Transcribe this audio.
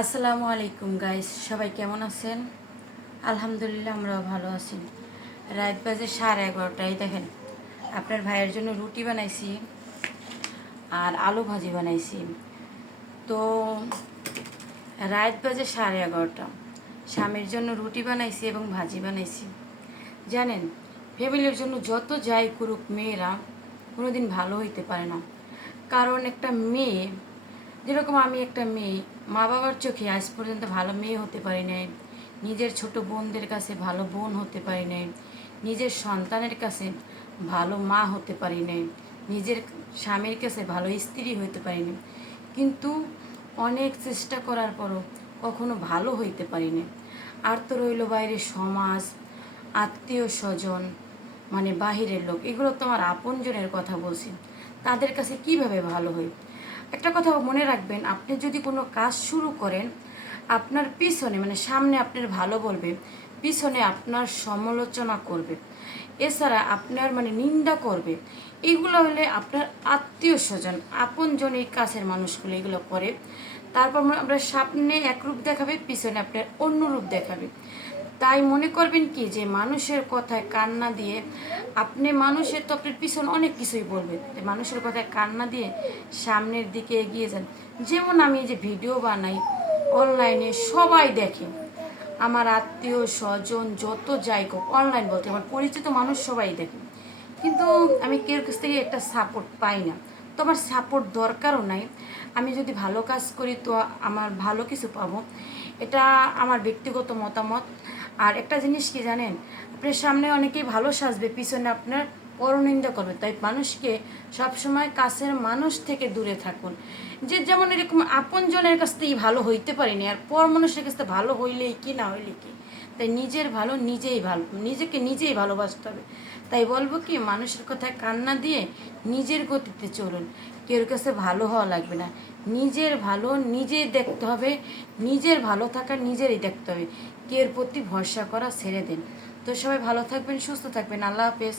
আসসালামু আলাইকুম গাইস, সবাই কেমন আছেন? আলহামদুলিল্লাহ, আমরাও ভালো আছি। রাত বাজে 11:30। দেখেন, আপনার ভাইয়ের জন্য রুটি বানাইছি আর আলু ভাজি বানাইছি। তো রাত বাজে 11:30, স্বামীর জন্য রুটি বানাইছি এবং ভাজি বানাইছি। জানেন, ফ্যামিলির জন্য যত যাই করুক মেয়েরা কোনোদিন ভালো হইতে পারে না। কারণ একটা মেয়ে, যেরকম আমি একটা মেয়ে, মা বাবার চোখে আজ পর্যন্ত ভালো মেয়ে হতে পারি নাই, নিজের ছোট বোনদের কাছে ভালো বোন হতে পারি নাই, নিজের সন্তানের কাছে ভালো মা হতে পারি নাই, নিজের স্বামীর কাছে ভালো স্ত্রী হইতে পারি নাই। কিন্তু অনেক চেষ্টা করার পরও কখনো ভালো হইতে পারি না। আর তো রইল বাইরে সমাজ, আত্মীয় স্বজন, মানে বাহিরের লোক, এগুলো তো আমার আপনজনের কথা বলছি। তাদের কাছে কিভাবে ভালো হই? একটা কথা মনে রাখবেন, আপনি যদি কোনো কাজ শুরু করেন, আপনার পিছনে মানে সামনে আপনার ভালো বলবে, পিছনে আপনার সমালোচনা করবে, এছাড়া আপনার মানে নিন্দা করবে। এইগুলো হলে আপনার আত্মীয় স্বজন, আপনজন, এই কাছের মানুষগুলো এগুলো করে। তারপর আমরা সামনে এক রূপ দেখাবে, পিছনে আপনার অন্য রূপ দেখাবে। তাই মনে করবেন কি যে মানুষের কথায় কান্না দিয়ে আপনি, মানুষের তো আপনার পিছনে অনেক কিছুই বলবে, মানুষের কথায় কান্না দিয়ে সামনের দিকে এগিয়ে যান। যেমন আমি যে ভিডিও বানাই অনলাইনে, সবাই দেখে, আমার আত্মীয় স্বজন যত যাই হোক, অনলাইন বলতে আমার পরিচিত মানুষ সবাই দেখে। কিন্তু আমি কেউ কাছ থেকে একটা সাপোর্ট পাই না। তো আমার সাপোর্ট দরকারও নাই। আমি যদি ভালো কাজ করি তো আমার ভালো কিছু পাবো, এটা আমার ব্যক্তিগত মতামত। আর একটা জিনিস কি জানেন, আপনার সামনে অনেকেই ভালো সাজবে, পিছনে আপনার পরনিন্দা করবে। তাই মানুষকে সবসময় কাছের মানুষ থেকে দূরে থাকুন। যে যেমন এরকম আপনজনের কাছ থেকেই ভালো হইতে পারিনি, আর পর মানুষের কাছ থেকে ভালো হইলেই কি না হইলে কি। তাই নিজের ভালো নিজেই ভালো, নিজেকে নিজেই ভালোবাসতে হবে। তাই বলবো কি, মানুষের কথায় কান্না দিয়ে নিজের গতিতে চলুন। কেউর কাছে ভালো হওয়া লাগবে না, নিজের ভালো নিজেই দেখতে হবে, নিজের ভালো থাকা নিজেরই দেখতে হবে। কেউর প্রতি ভরসা করা ছেড়ে দিন। তো সবাই ভালো থাকবেন, সুস্থ থাকবেন। আল্লাহ হাফেজ।